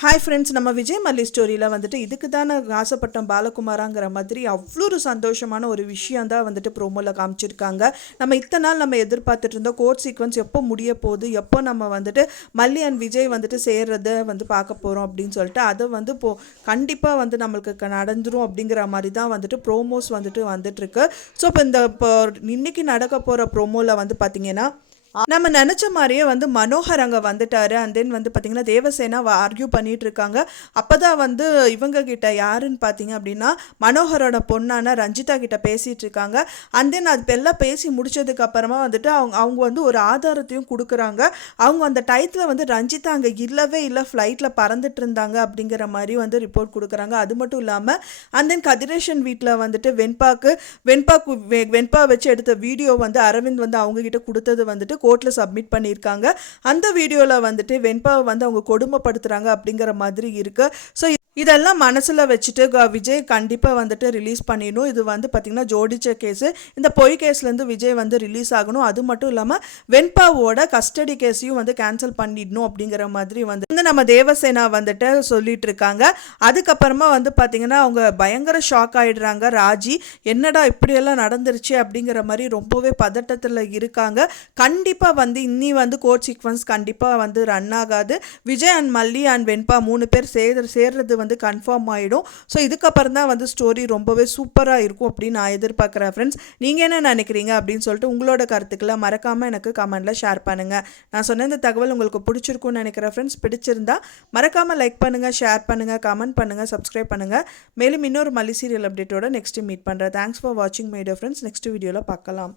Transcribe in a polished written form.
Hi friends, நம்ம விஜய் மல்லி ஸ்டோரியில் வந்துட்டு இதுக்கு தானே ஆசைப்பட்டோம் பாலகுமாராங்கிற மாதிரி அவ்வளோ ஒரு சந்தோஷமான ஒரு விஷயம் தான் வந்துட்டு ப்ரோமோவில் காமிச்சிருக்காங்க. நம்ம இத்தனை நாள் நம்ம எதிர்பார்த்துட்டு இருந்தோம் கோர்ட் சீக்வன்ஸ் எப்போ முடிய போகுது, எப்போ நம்ம வந்துட்டு மல்லி அண்ட் விஜய் வந்துட்டு சேர்றதை வந்து பார்க்க போகிறோம் அப்படின்னு சொல்லிட்டு அதை வந்து கண்டிப்பாக வந்து நம்மளுக்கு நடந்துரும் அப்படிங்கிற மாதிரி தான் வந்துட்டு ப்ரோமோஸ் வந்துட்டு வந்துட்டுருக்கு. ஸோ இப்போ இன்னைக்கு நடக்க போகிற ப்ரோமோவில் வந்து பார்த்திங்கன்னா நம்ம நினச்ச மாதிரியே வந்து மனோகர் அங்கே வந்துட்டாரு. அண்ட் தென் வந்து பார்த்திங்கன்னா தேவசேனா ஆர்கியூ பண்ணிட்டு இருக்காங்க. அப்போ தான் வந்து இவங்க கிட்ட யாருன்னு பார்த்தீங்க அப்படின்னா மனோகரோட பொண்ணான ரஞ்சிதா கிட்ட பேசிகிட்டு இருக்காங்க. அண்ட் தென் அது எல்லாம் பேசி முடிச்சதுக்கு அப்புறமா வந்துட்டு அவங்க வந்து ஒரு ஆதாரத்தையும் கொடுக்குறாங்க. அவங்க அந்த டயத்தில் வந்து ரஞ்சிதா அங்கே இல்லவே இல்லை, ஃப்ளைட்டில் பறந்துட்டு இருந்தாங்க அப்படிங்கிற மாதிரி வந்து ரிப்போர்ட் கொடுக்குறாங்க. அது மட்டும் இல்லாமல் அண்ட் தென் கதிரேஷன் வீட்டில் வந்துட்டு வெண்பா வச்சு எடுத்த வீடியோ வந்து அரவிந்த் வந்து அவங்ககிட்ட கொடுத்தது வந்துட்டு கோர்ட்டில் சப்மிட் பண்ணியிருக்காங்க. அந்த வீடியோவில் வந்துட்டு வெண்பாவை வந்து அவங்க கொடுமைப்படுத்துகிறாங்க அப்படிங்கிற மாதிரி இருக்குது. ஸோ இதெல்லாம் மனசில் வச்சுட்டு விஜய் கண்டிப்பாக வந்துட்டு ரிலீஸ் பண்ணிடணும். இது வந்து பார்த்திங்கன்னா ஜோடிச்ச கேஸு. இந்த பொய் கேஸ்லேருந்து விஜய் வந்து ரிலீஸ் ஆகணும். அது மட்டும் இல்லாமல் வெண்பாவோட கஸ்டடி கேஸையும் வந்து கேன்சல் பண்ணிடணும் அப்படிங்கிற மாதிரி வந்து நம்ம தேவசேனா வந்துட்டு சொல்லிட்டு இருக்காங்க. அதுக்கப்புறமா வந்து பார்த்திங்கன்னா அவங்க பயங்கர ஷாக் ஆகிடுறாங்க. ராஜி என்னடா இப்படியெல்லாம் நடந்துருச்சு அப்படிங்கிற மாதிரி ரொம்பவே பதட்டத்தில் இருக்காங்க. கண்டிப்பாக வந்து இன்னி வந்து கோர்ட் சீக்வன்ஸ் கண்டிப்பாக வந்து ரன் ஆகாது. விஜய் அண்ட் மல்லி அண்ட் வெண்பா 3 பேர் சேர்றது வந்து கன்ஃபார்ம் ஆகிடும். ஸோ இதுக்கப்புறம் தான் வந்து ஸ்டோரி ரொம்பவே சூப்பராக இருக்கும் அப்படின்னு நான் எதிர்பார்க்குறேன். ஃப்ரெண்ட்ஸ், நீங்கள் என்ன நினைக்கிறீங்க அப்படின்னு சொல்லிட்டு உங்களோட கருத்துக்களை மறக்காமல் எனக்கு கமெண்ட்டில் ஷேர் பண்ணுங்கள். நான் சொன்ன இந்த தகவல் உங்களுக்கு பிடிச்சிருக்கும்னு நினைக்கிறேன். ஃப்ரெண்ட்ஸ், பிடிச்சிருந்தா மறக்காமல் லைக் பண்ணுங்கள், ஷேர் பண்ணுங்கள், கமெண்ட் பண்ணுங்கள், சப்ஸ்கிரைப் பண்ணுங்கள். மேலும் இன்னொரு மல்லி சீரியல் அப்டேட்டோட நெக்ஸ்ட்டு மீட் பண்ணுறேன். தேங்க்ஸ் ஃபார் வாட்சிங் மை டியர் ஃப்ரெண்ட்ஸ். நெக்ஸ்ட் வீடியோவில் பார்க்கலாம்.